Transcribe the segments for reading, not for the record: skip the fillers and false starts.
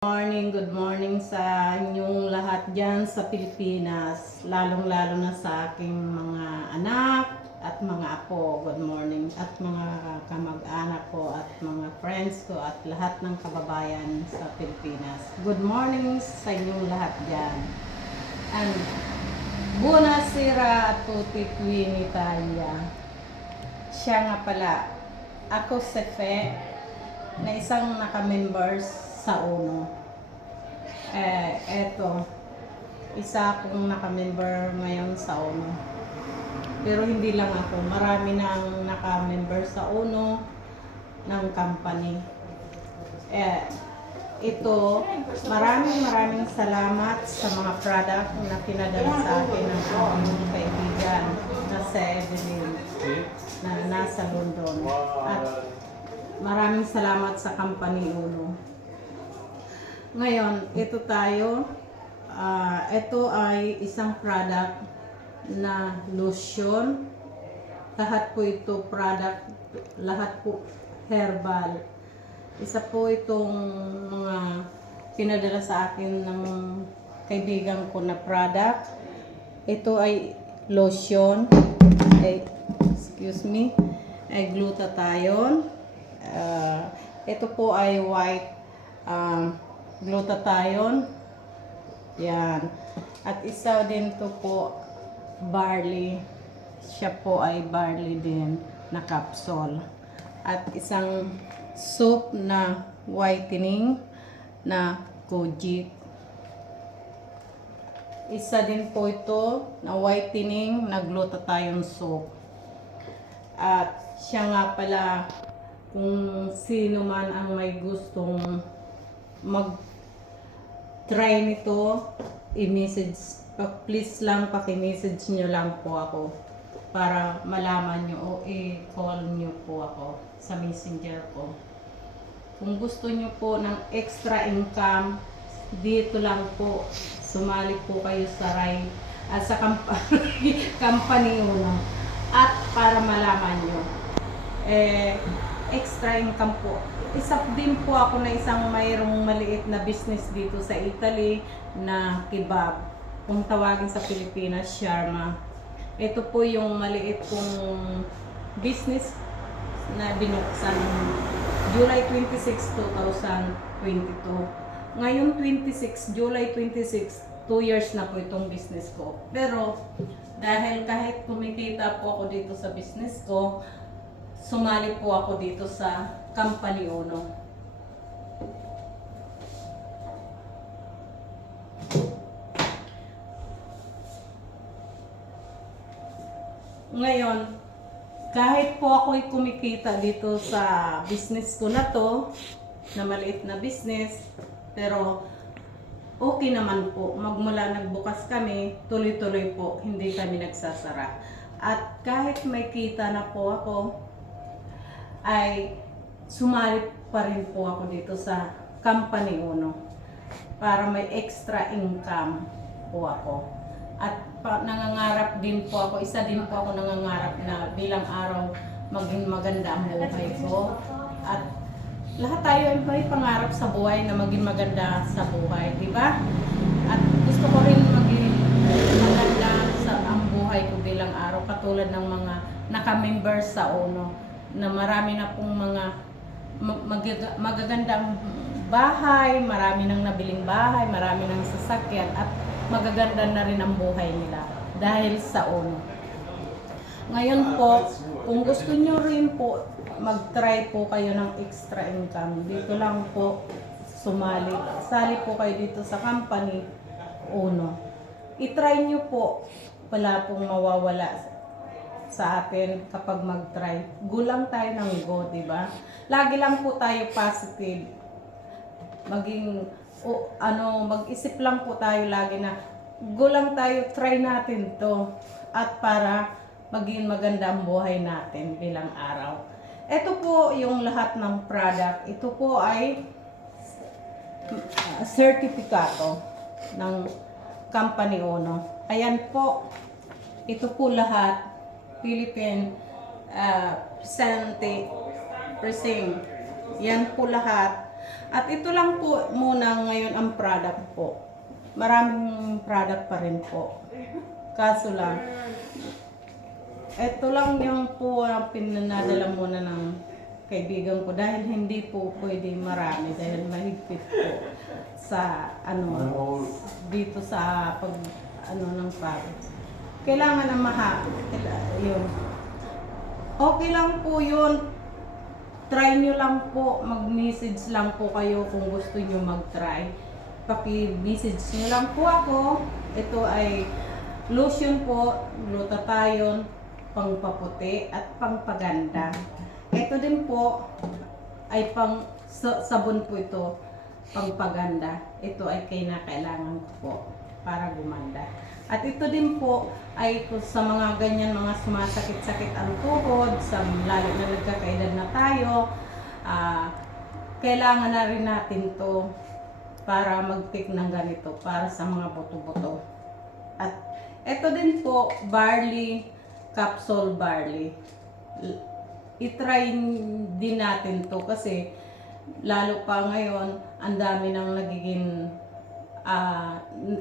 Good morning sa inyong lahat dyan sa Pilipinas, lalong-lalo na sa aking mga anak at mga apo. Good morning at mga kamag-anak ko at mga friends ko at lahat ng kababayan sa Pilipinas. Good morning sa inyong lahat dyan. And buonasera a tutti qui in Italia. Siya nga pala, ako si Fe, na isang naka-members sa UNO. Eto, isa akong naka-member ngayon sa UNO. Pero hindi lang ako, marami nang naka-member sa UNO ng company. Ito, maraming salamat sa mga product na pinadala sa akin ng aking kaibigan na si Evelyn na nasa London. At maraming salamat sa company UNO. Ngayon, ito tayo. Ito ay isang product na lotion. Lahat po ito product, lahat po herbal. Isa po itong mga pinadala sa akin ng kaibigan ko na product. Ito ay lotion. Ay glutathione. Ito po ay white glutathione. Yan. At isa din to po barley. Siya po ay barley din na capsule. At isang soap na whitening na Kojic. Isa din po ito na whitening na glutathione soap. At siya nga pala, kung sino man ang may gustong mag-try nito, i-message, please lang paki-message nyo lang po ako para malaman nyo o i-call nyo po ako sa messenger ko. Kung gusto nyo po ng extra income, dito lang po, sumali po kayo sa sa company UNO. At para malaman nyo, extra income po. Isa din po ako na isang mayroong maliit na business dito sa Italy na kebab. Kung tawagin sa Pilipinas, shawarma. Ito po yung maliit kong business na binuksan July 26, 2022. Ngayon July 26, 2 years na po itong business ko. Pero dahil kahit kumikita po ako dito sa business ko, sumali po ako dito sa company UNO. Ngayon, kahit po ako'y kumikita dito sa business ko na to, na maliit na business, pero okay naman po. Magmula nagbukas kami, tuloy-tuloy po, hindi kami nagsasara. At kahit may kita na po ako, ay sumali pa rin po ako dito sa company UNO para may extra income po ako. At nangangarap din po ako, isa din po ako nangangarap na bilang araw maging maganda ang buhay ko. At lahat tayo ay may pangarap sa buhay na maging maganda sa buhay, di ba? At gusto ko rin maging maganda sa ang buhay ko bilang araw, katulad ng mga naka-members sa UNO na marami na pong mga magagandang bahay, marami nang nabiling bahay, marami nang sasakyan at magaganda na rin ang buhay nila dahil sa UNO. Ngayon po, kung gusto nyo rin po mag-try po kayo ng extra income, dito lang po sumali. Sali po kayo dito sa company UNO. I-try nyo po, wala pong mawawala sa atin kapag mag-try. Go lang tayo ng go, di ba? Lagi lang po tayo positive. Mag-isip lang po tayo lagi na go lang tayo, try natin to. At para maging maganda ang buhay natin bilang araw. Ito po yung lahat ng product. Ito po ay sertipikato ng company UNO. Ayan po. Ito po lahat. Philippine present. Yan po lahat. At ito lang po muna ngayon. ngayon ang product po. Maraming product pa rin po. Kaso lang, ito lang yung po ang pinadala muna ng kaibigan ko dahil hindi po pwede marami dahil mahigpit po sa dito sa pag ng pag. Kailangan na yun. Okay lang po yun. Try nyo lang po, mag-message lang po kayo kung gusto nyo mag-try. Paki-message nyo lang po ako. Ito ay lotion po, glutathione, pangpaputi at pangpaganda. Ito din po ay sabon po ito, pangpaganda. Ito ay kailangan ko po para gumanda. At ito din po ay sa mga ganyan, mga sumasakit-sakit ang tuhod, lalo na nagkakaedad na tayo, kailangan na rin natin to para mag-take ng ganito, para sa mga buto-buto. At ito din po, barley, capsule barley. I-try din natin to kasi lalo pa ngayon, ang dami nang nagiging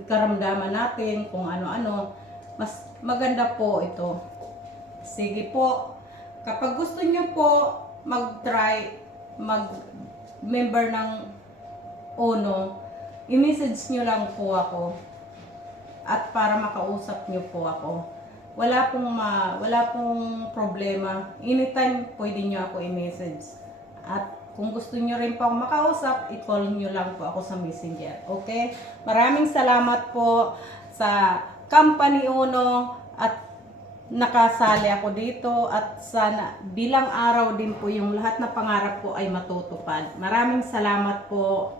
karamdaman natin kung ano-ano. Mas maganda po ito. Sige po, kapag gusto nyo po mag-try, mag-member ng ONO, i-message nyo lang po ako at para makausap nyo po ako. Wala pong problema. Anytime pwede nyo ako i-message. At kung gusto nyo rin po akong makausap, i-call nyo lang po ako sa Messenger. Okay? Maraming salamat po sa company Uno at nakasali ako dito at sana bilang araw din po yung lahat na pangarap ko ay matutupad. Maraming salamat po.